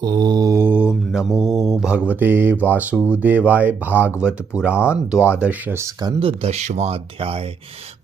ओम नमो भगवते वासुदेवाय। भागवत पुराण द्वादश स्कंद दशवां अध्याय।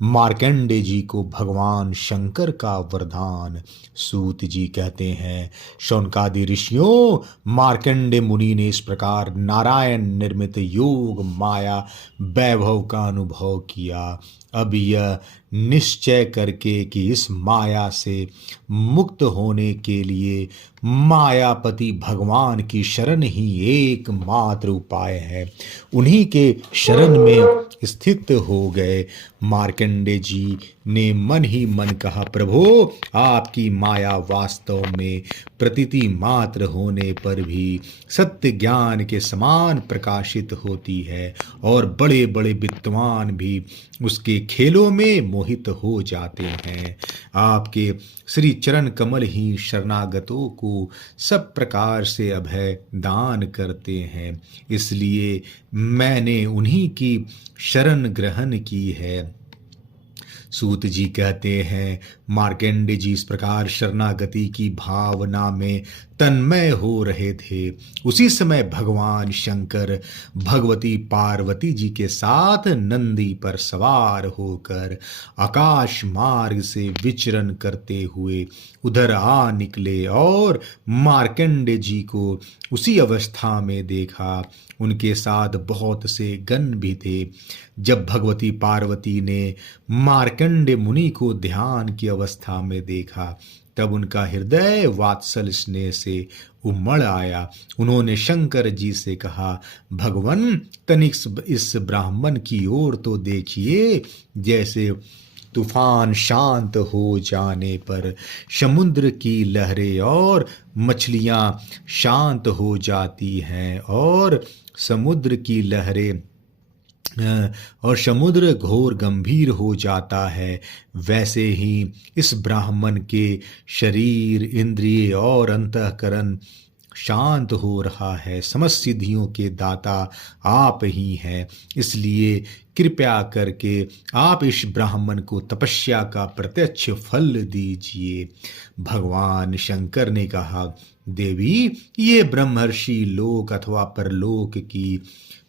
मार्कंडे जी को भगवान शंकर का वरदान। सूत जी कहते हैं, शौनकादि ऋषियों, मार्कंडे मुनि ने इस प्रकार नारायण निर्मित योग माया वैभव का अनुभव किया। अब यह निश्चय करके कि इस माया से मुक्त होने के लिए मायापति भगवान की शरण ही एकमात्र उपाय है, उन्हीं के शरण में स्थित हो गए। मार्कंडे जी ने मन ही मन कहा, प्रभो, आपकी माया वास्तव में प्रतीति मात्र होने पर भी सत्य ज्ञान के समान प्रकाशित होती है और बड़े बड़े विद्वान भी उसके खेलों में मोहित हो जाते हैं। आपके श्री चरण कमल ही शरणागतों को सब प्रकार से अभय दान करते हैं, इसलिए मैंने उन्हीं की शरण ग्रहण की है। सूत जी कहते हैं, मार्कंडे जी इस प्रकार शरणागति की भावना में तन्मय हो रहे थे। उसी समय भगवान शंकर भगवती पार्वती जी के साथ नंदी पर सवार होकर आकाश मार्ग से विचरण करते हुए उधर आ निकले और मार्कंडे जी को उसी अवस्था में देखा। उनके साथ बहुत से गण भी थे। जब भगवती पार्वती ने मार्कंडे मुनि को ध्यान की अवस्था में देखा, तब उनका हृदय वात्सल स्नेह से उमड़ आया। उन्होंने शंकर जी से कहा, भगवन, तनिक इस ब्राह्मण की ओर तो देखिए। जैसे तूफान शांत हो जाने पर समुद्र की लहरें और मछलियां शांत हो जाती हैं और समुद्र की लहरें और समुद्र घोर गंभीर हो जाता है, वैसे ही इस ब्राह्मण के शरीर, इंद्रिय और अंतःकरण शांत हो रहा है। समस्त सिद्धियों के दाता आप ही हैं, इसलिए कृपया करके आप इस ब्राह्मण को तपस्या का प्रत्यक्ष फल दीजिए। भगवान शंकर ने कहा, देवी, ये ब्रह्मर्षि लोक अथवा परलोक की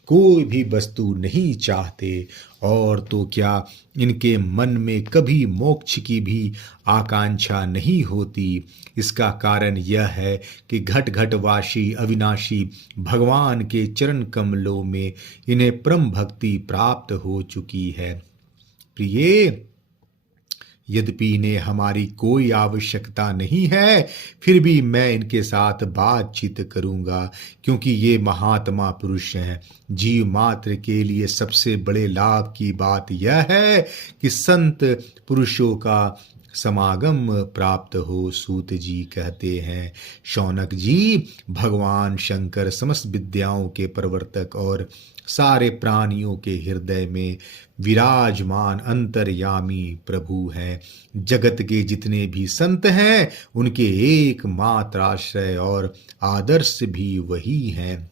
कोई भी वस्तु नहीं चाहते, और तो क्या इनके मन में कभी मोक्ष की भी आकांक्षा नहीं होती। इसका कारण यह है कि घट घटवासी अविनाशी भगवान के चरण कमलों में इन्हें परम भक्ति प्राप्त हो चुकी है। प्रिय, यद्यपि इन्हें हमारी कोई आवश्यकता नहीं है, फिर भी मैं इनके साथ बातचीत करूंगा, क्योंकि ये महात्मा पुरुष हैं। जीव मात्र के लिए सबसे बड़े लाभ की बात यह है कि संत पुरुषों का समागम प्राप्त हो। सूत जी कहते हैं, शौनक जी, भगवान शंकर समस्त विद्याओं के प्रवर्तक और सारे प्राणियों के हृदय में विराजमान अंतर्यामी प्रभु हैं। जगत के जितने भी संत हैं, उनके एकमात्र आश्रय और आदर्श भी वही हैं।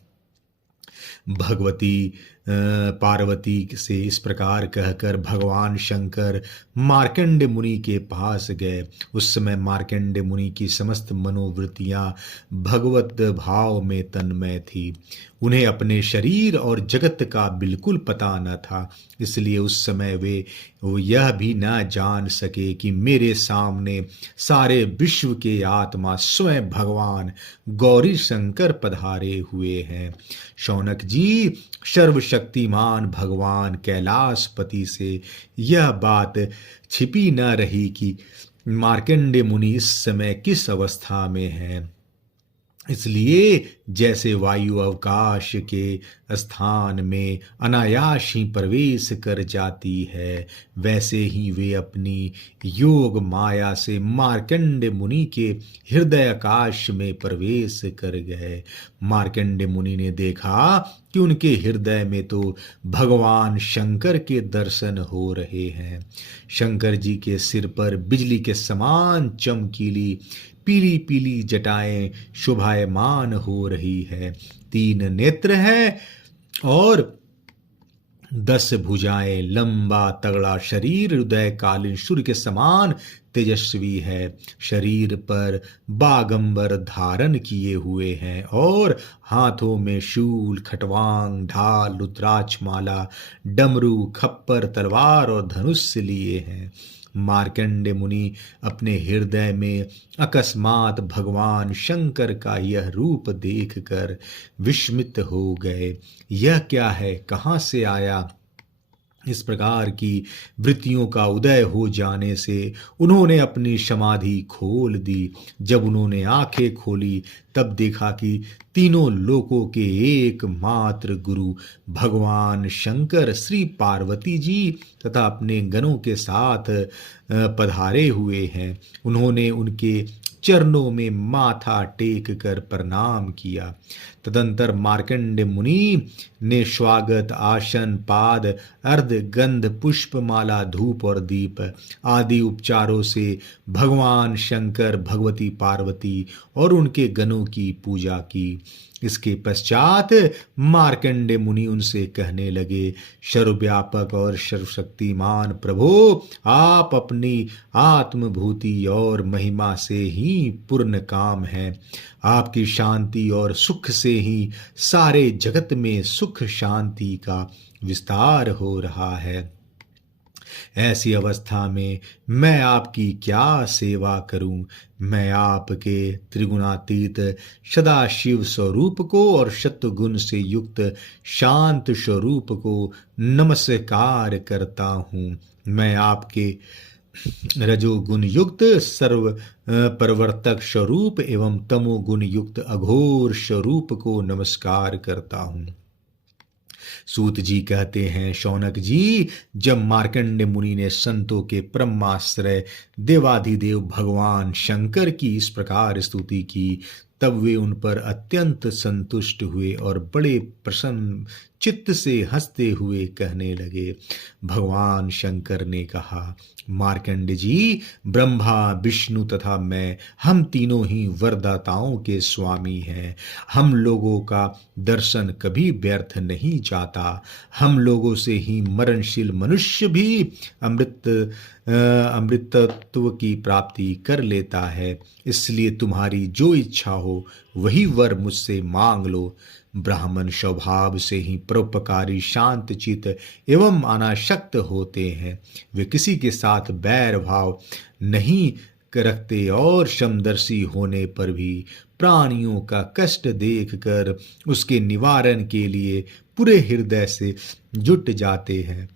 भगवती पार्वती से इस प्रकार कहकर भगवान शंकर मार्कंडे मुनि के पास गए। उस समय मार्कंडे मुनि की समस्त मनोवृत्तियां भगवत भाव में तन्मय थी। उन्हें अपने शरीर और जगत का बिल्कुल पता न था, इसलिए उस समय वे यह भी न जान सके कि मेरे सामने सारे विश्व के आत्मा स्वयं भगवान गौरी शंकर पधारे हुए हैं। शौनक जी, सर्वशक्तिमान भगवान कैलाशपति से यह बात छिपी न रही कि मार्कंडे मुनि इस समय किस अवस्था में हैं। इसलिए जैसे वायु अवकाश के स्थान में अनायास ही प्रवेश कर जाती है, वैसे ही वे अपनी योग माया से मार्कंडे मुनि के हृदय आकाश में प्रवेश कर गए। मार्कंडे मुनि ने देखा कि उनके हृदय में तो भगवान शंकर के दर्शन हो रहे हैं। शंकर जी के सिर पर बिजली के समान चमकीली पीली पीली जटाएं शोभायमान हो रही है। 3 नेत्र हैं और 10 भुजाएं, लंबा तगड़ा शरीर, हृदय कालीन सूर्य के समान तेजस्वी है, शरीर पर बागंबर धारण किए हुए हैं और हाथों में शूल, खटवांग, ढाल, रुद्राक्ष माला, डमरू, खप्पर, तलवार और धनुष लिए हैं। मार्कंडे मुनि अपने हृदय में अकस्मात भगवान शंकर का यह रूप देखकर विस्मित हो गए। यह क्या है, कहाँ से आया? इस प्रकार की वृत्तियों का उदय हो जाने से उन्होंने अपनी समाधि खोल दी। जब उन्होंने आंखें खोली तब देखा कि तीनों लोकों के एकमात्र गुरु भगवान शंकर श्री पार्वती जी तथा अपने गणों के साथ पधारे हुए हैं। उन्होंने उनके चरणों में माथा टेक कर प्रणाम किया। तदंतर मार्कंड मुनि ने स्वागत आसन, पाद, अर्ध, गंध, पुष्प, माला, धूप और दीप आदि उपचारों से भगवान शंकर, भगवती पार्वती और उनके गणों की पूजा की। इसके पश्चात मार्कंडे मुनि उनसे कहने लगे, सर्वव्यापक और सर्वशक्तिमान प्रभो, आप अपनी आत्मभूति और महिमा से ही पूर्ण काम है। आपकी शांति और सुख से ही सारे जगत में सुख शांति का विस्तार हो रहा है। ऐसी अवस्था में मैं आपकी क्या सेवा करूं? मैं आपके त्रिगुणातीत सदाशिव स्वरूप को और शतगुण से युक्त शांत स्वरूप को नमस्कार करता हूं। मैं आपके रजोगुण युक्त सर्व परवर्तक स्वरूप एवं तमोगुण युक्त अघोर स्वरूप को नमस्कार करता हूं। सूत जी कहते हैं, शौनक जी, जब मार्कंडे मुनि ने संतों के परमाश्रय देवाधिदेव भगवान शंकर की इस प्रकार स्तुति की तब वे उन पर अत्यंत संतुष्ट हुए और बड़े प्रसन्न चित्त से हंसते हुए कहने लगे। भगवान शंकर ने कहा, मार्कंड जी, ब्रह्मा, विष्णु तथा मैं, हम तीनों ही वरदाताओं के स्वामी हैं। हम लोगों का दर्शन कभी व्यर्थ नहीं जाता। हम लोगों से ही मरणशील मनुष्य भी अमृतत्व की प्राप्ति कर लेता है। इसलिए तुम्हारी जो इच्छा हो वही वर मुझसे मांग लो। ब्राह्मण स्वभाव से ही परोपकारी, शांतचित एवं अनासक्त होते हैं। वे किसी के साथ बैर भाव नहीं रखते और समदर्शी होने पर भी प्राणियों का कष्ट देखकर उसके निवारण के लिए पूरे हृदय से जुट जाते हैं।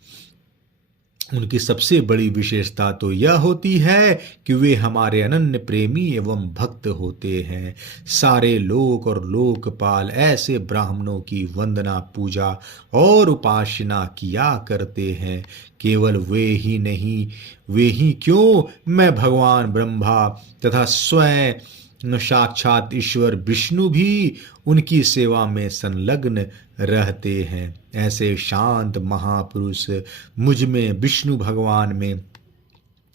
उनकी सबसे बड़ी विशेषता तो यह होती है कि वे हमारे अनन्य प्रेमी एवं भक्त होते हैं। सारे लोक और लोकपाल ऐसे ब्राह्मणों की वंदना, पूजा और उपासना किया करते हैं। केवल वे ही नहीं, वे ही क्यों, मैं भगवान ब्रह्मा तथा स्वयं साक्षात ईश्वर विष्णु भी उनकी सेवा में संलग्न रहते हैं। ऐसे शांत महापुरुष मुझ में, विष्णु भगवान में,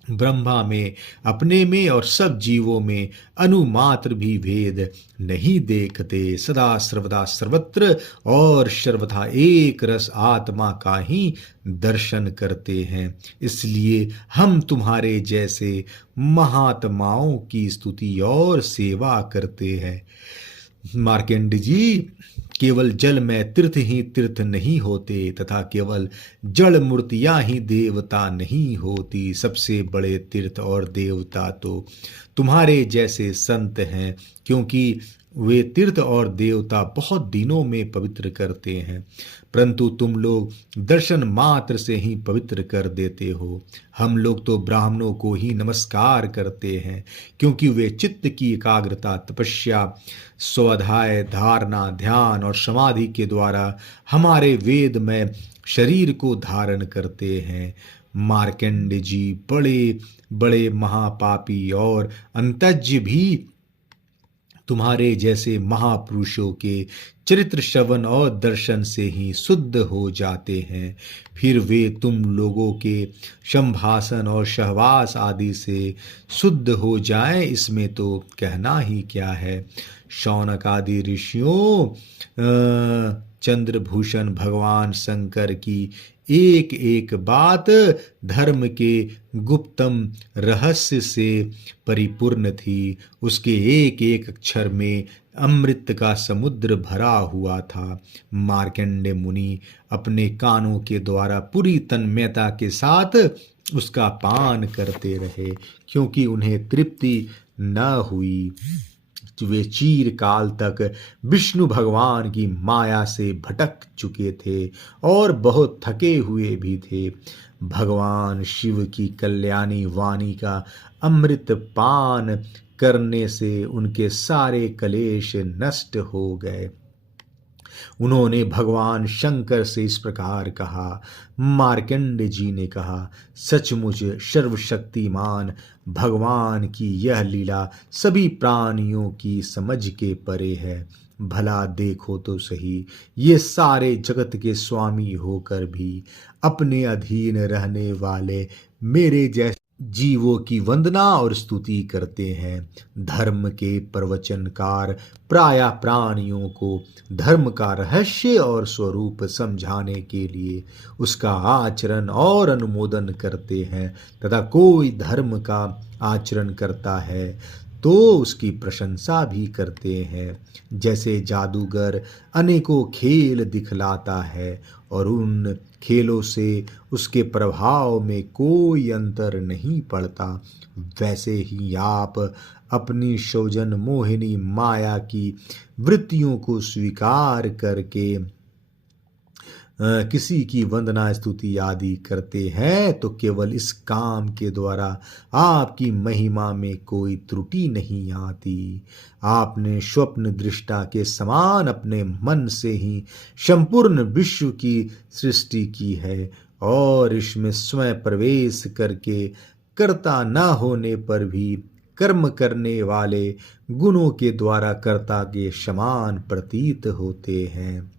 ब्रह्मा में, अपने में और सब जीवों में अनुमात्र भी भेद नहीं देखते। सदा सर्वदा सर्वत्र और सर्वथा एक रस आत्मा का ही दर्शन करते हैं। इसलिए हम तुम्हारे जैसे महात्माओं की स्तुति और सेवा करते हैं। मार्कंड जी, केवल जल में तीर्थ ही तीर्थ नहीं होते तथा केवल जड़ मूर्तियां ही देवता नहीं होती। सबसे बड़े तीर्थ और देवता तो तुम्हारे जैसे संत हैं, क्योंकि वे तीर्थ और देवता बहुत दिनों में पवित्र करते हैं, परंतु तुम लोग दर्शन मात्र से ही पवित्र कर देते हो। हम लोग तो ब्राह्मणों को ही नमस्कार करते हैं, क्योंकि वे चित्त की एकाग्रता, तपस्या, स्वाध्याय, धारणा, ध्यान और समाधि के द्वारा हमारे वेद में शरीर को धारण करते हैं। मार्कंड जी, बड़े बड़े महापापी और अंतज्ञ भी तुम्हारे जैसे महापुरुषों के चरित्र श्रवण और दर्शन से ही शुद्ध हो जाते हैं। फिर वे तुम लोगों के संभाषण और सहवास आदि से शुद्ध हो जाएं, इसमें तो कहना ही क्या है। शौनक आदि ऋषियों, चंद्रभूषण भगवान शंकर की एक एक बात धर्म के गुप्तम रहस्य से परिपूर्ण थी। उसके एक एक अक्षर में अमृत का समुद्र भरा हुआ था। मार्कंडेय मुनि अपने कानों के द्वारा पूरी तन्मयता के साथ उसका पान करते रहे, क्योंकि उन्हें तृप्ति न हुई। वे चीरकाल तक विष्णु भगवान की माया से भटक चुके थे और बहुत थके हुए भी थे। भगवान शिव की कल्याणी वाणी का अमृत पान करने से उनके सारे क्लेश नष्ट हो गए। उन्होंने भगवान शंकर से इस प्रकार कहा। मार्कंडेय जी ने कहा, सचमुच सर्वशक्तिमान भगवान की यह लीला सभी प्राणियों की समझ के परे है। भला देखो तो सही, ये सारे जगत के स्वामी होकर भी अपने अधीन रहने वाले मेरे जैसे जीवों की वंदना और स्तुति करते हैं। धर्म के प्रवचनकार प्रायः प्राणियों को धर्म का रहस्य और स्वरूप समझाने के लिए उसका आचरण और अनुमोदन करते हैं, तथा कोई धर्म का आचरण करता है तो उसकी प्रशंसा भी करते हैं। जैसे जादूगर अनेकों खेल दिखलाता है और उन खेलों से उसके प्रभाव में कोई अंतर नहीं पड़ता, वैसे ही आप अपनी सौजन मोहिनी माया की वृत्तियों को स्वीकार करके किसी की वंदना स्तुति आदि करते हैं तो केवल इस काम के द्वारा आपकी महिमा में कोई त्रुटि नहीं आती। आपने स्वप्न दृष्टा के समान अपने मन से ही संपूर्ण विश्व की सृष्टि की है और इसमें स्वयं प्रवेश करके कर्ता न होने पर भी कर्म करने वाले गुणों के द्वारा कर्ता के समान प्रतीत होते हैं।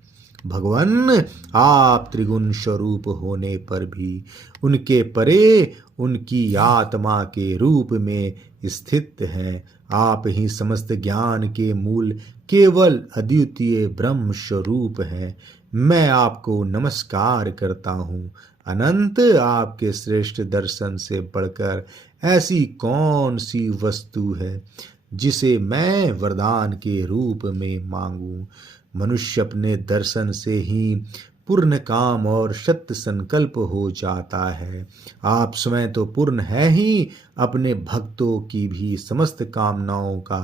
भगवान, आप त्रिगुण स्वरूप होने पर भी उनके परे उनकी आत्मा के रूप में स्थित हैं। आप ही समस्त ज्ञान के मूल केवल अद्वितीय ब्रह्म स्वरूप हैं। मैं आपको नमस्कार करता हूँ। अनंत, आपके श्रेष्ठ दर्शन से बढ़कर ऐसी कौन सी वस्तु है जिसे मैं वरदान के रूप में मांगूं। मनुष्य अपने दर्शन से ही पूर्ण काम और सत्य संकल्प हो जाता है। आप स्वयं तो पूर्ण है ही, अपने भक्तों की भी समस्त कामनाओं का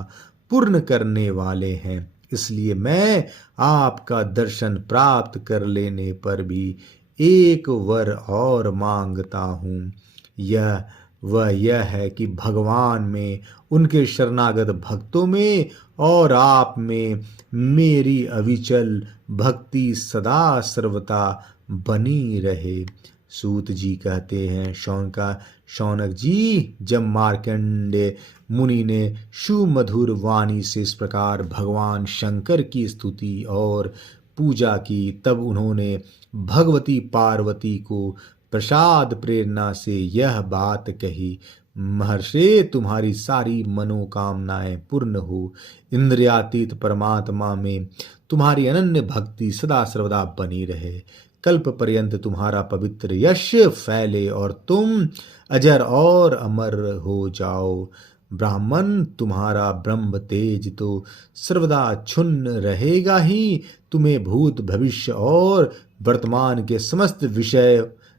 पूर्ण करने वाले हैं। इसलिए मैं आपका दर्शन प्राप्त कर लेने पर भी एक वर और मांगता हूँ। यह है कि भगवान में, उनके शरणागत भक्तों में और आप में मेरी अविचल भक्ति सदा सर्वदा बनी रहे। सूत जी कहते हैं, शौनक जी, जब मार्कंडेय मुनि ने सुमधुर वाणी से इस प्रकार भगवान शंकर की स्तुति और पूजा की, तब उन्होंने भगवती पार्वती को प्रसाद प्रेरणा से यह बात कही, महर्षि, तुम्हारी सारी मनोकामनाएं पूर्ण हो। इंद्रियातीत परमात्मा में तुम्हारी अनन्य भक्ति सदा सर्वदा बनी रहे। कल्प पर्यंत तुम्हारा पवित्र यश फैले और तुम अजर और अमर हो जाओ। ब्राह्मण, तुम्हारा ब्रह्म तेज तो सर्वदा क्षुण्ण रहेगा ही। तुम्हें भूत भविष्य और वर्तमान के समस्त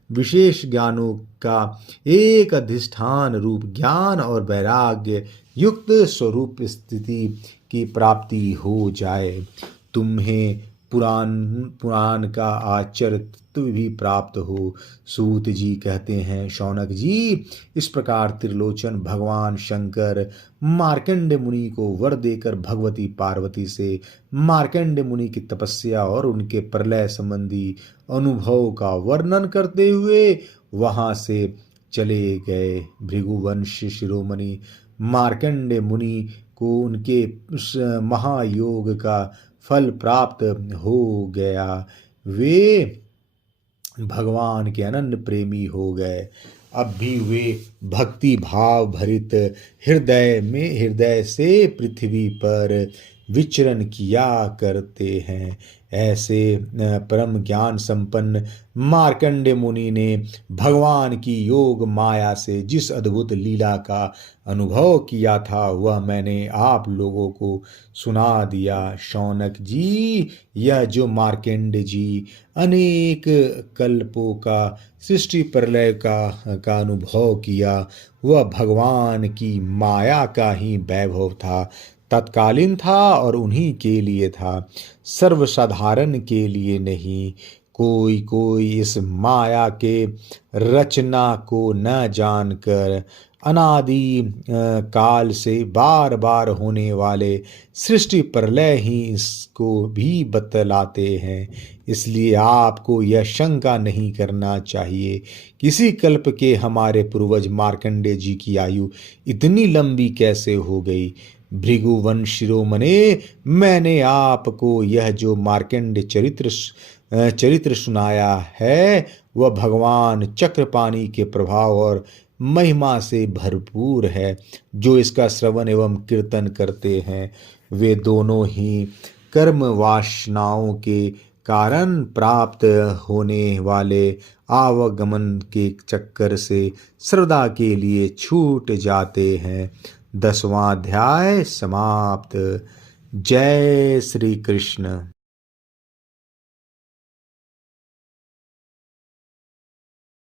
विशेष ज्ञानों का एक अधिष्ठान रूप ज्ञान और वैराग्य युक्त स्वरूप स्थिति की प्राप्ति हो जाए। तुम्हें पुराण का आचरित्व भी प्राप्त हो। सूत जी कहते हैं, शौनक जी, इस प्रकार त्रिलोचन भगवान शंकर मार्कंडेय मुनि को वर देकर भगवती पार्वती से मार्कंडेय मुनि की तपस्या और उनके प्रलय संबंधी अनुभव का वर्णन करते हुए वहां से चले गए। भृगुवंश शिरोमणि मार्कंडेय मुनि को उनके महायोग का फल प्राप्त हो गया। वे भगवान के अनन्य प्रेमी हो गए। अब भी वे भक्ति भाव भरित हृदय से पृथ्वी पर विचरण किया करते हैं। ऐसे परम ज्ञान संपन्न मार्कंडे मुनि ने भगवान की योग माया से जिस अद्भुत लीला का अनुभव किया था वह मैंने आप लोगों को सुना दिया। शौनक जी, यह जो मार्कंडे जी अनेक कल्पों का सृष्टि प्रलय का अनुभव किया वह भगवान की माया का ही वैभव था, तत्कालीन था और उन्हीं के लिए था, सर्वसाधारण के लिए नहीं। कोई कोई इस माया के रचना को न जानकर अनादि काल से बार बार होने वाले सृष्टि प्रलय ही इसको भी बतलाते हैं। इसलिए आपको यह शंका नहीं करना चाहिए किसी कल्प के हमारे पूर्वज मार्कंडे जी की आयु इतनी लंबी कैसे हो गई। भृगुवन शिरोमणे, मैंने आपको यह जो मार्कंडे चरित्र सुनाया है वह भगवान चक्रपाणि के प्रभाव और महिमा से भरपूर है। जो इसका श्रवण एवं कीर्तन करते हैं वे दोनों ही कर्म वासनाओं के कारण प्राप्त होने वाले आवागमन के चक्कर से सदा के लिए छूट जाते हैं। 10वां अध्याय समाप्त। जय श्री कृष्ण।